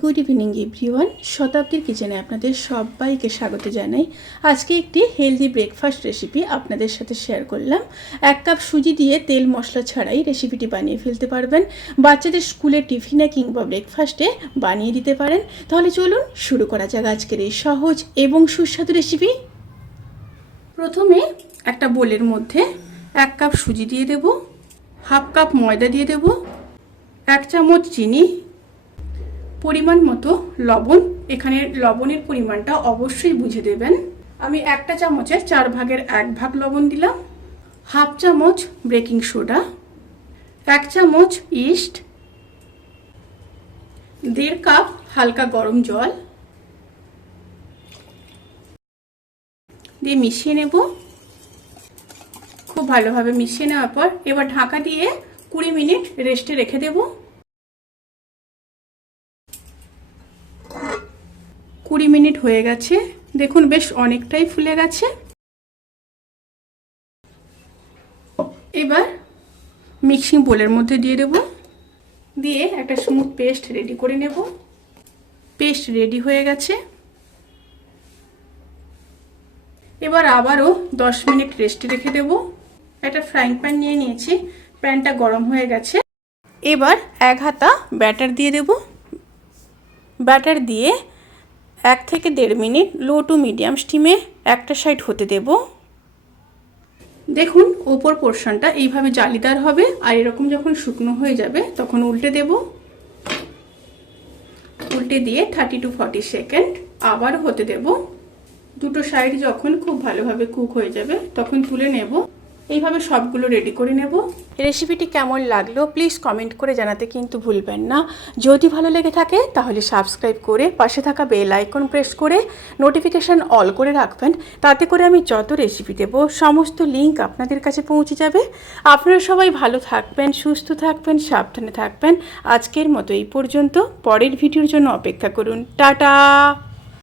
Good evening everyone. শতাব্দীর কিচেনে আপনাদের সবাইকে স্বাগত জানাই। আজকে একটি হেলদি ব্রেকফাস্ট রেসিপি আপনাদের সাথে শেয়ার করলাম। 1 কাপ সুজি দিয়ে তেল মশলা ছাড়াই রেসিপিটি বানিয়ে ফেলতে পারবেন। বাচ্চাদের স্কুলে টিফিনে কিংবা ব্রেকফাস্টে বানিয়ে দিতে পারেন। তাহলে চলুন শুরু করা যাক আজকের এই সহজ এবং সুস্বাদু রেসিপি। প্রথমে একটা বোলের মধ্যে 1 কাপ সুজি দিয়ে দেব, 1/2 কাপ ময়দা দিয়ে দেব, 1 চামচ চিনি, পরিমাণ মতো লবণ। এখানে লবণের পরিমাণটা অবশ্যই বুঝে দেবেন। আমি একটা চামচের 4 ভাগের 1 ভাগ লবণ দিলাম, 1/2 চামচ বেকিং সোডা, 1 চামচ ইস্ট, 1.5 কাপ হালকা গরম জল দিয়ে মিশিয়ে নেব। খুব ভালোভাবে মিশিয়ে নেওয়ার পর এবার ঢাকা দিয়ে 20 মিনিট রেস্টে রেখে দেব। 20 মিনিট হয়ে গেছে, দেখুন বেশ অনেকটাই ফুলে গেছে। এবার মিক্সিং বোলের মধ্যে দিয়ে দেব, দিয়ে একটা স্মুথ পেস্ট রেডি করে নেব। পেস্ট রেডি হয়ে গেছে। এবার আবারও 10 মিনিট রেস্টে রেখে দেব। একটা ফ্রাইং প্যান নিয়ে নিয়েছি, প্যানটা গরম হয়ে গেছে। এবার 1 হাতা ব্যাটার দিয়ে দেব। ব্যাটার দিয়ে 1 থেকে 1.5 মিনিট লো টু মিডিয়াম স্টিমে একটা সাইড হতে দেব। দেখুন ওপর পোর্শনটা এইভাবে জালিদার হবে, আর এরকম যখন শুকনো হয়ে যাবে তখন উল্টে দেব। উল্টে দিয়ে 30 to 40 সেকেন্ড আবার হতে দেব। দুটো সাইড যখন খুব ভালোভাবে কুক হয়ে যাবে তখন তুলে নেব। এইভাবে সবগুলো রেডি করে নেব। রেসিপিটি কেমন লাগলো প্লিজ কমেন্ট করে জানাতে কিন্তু ভুলবেন না। যদি ভালো লেগে থাকে তাহলে সাবস্ক্রাইব করে পাশে থাকা বেল আইকন প্রেস করে নোটিফিকেশান অল করে রাখবেন। তাতে করে আমি যত রেসিপি দেব সমস্ত লিঙ্ক আপনাদের কাছে পৌঁছে যাবে। আপনারা সবাই ভালো থাকবেন, সুস্থ থাকবেন, সাবধানে থাকবেন। আজকের মতো এই পর্যন্ত। পরের ভিডিওর জন্য অপেক্ষা করুন। টাটা।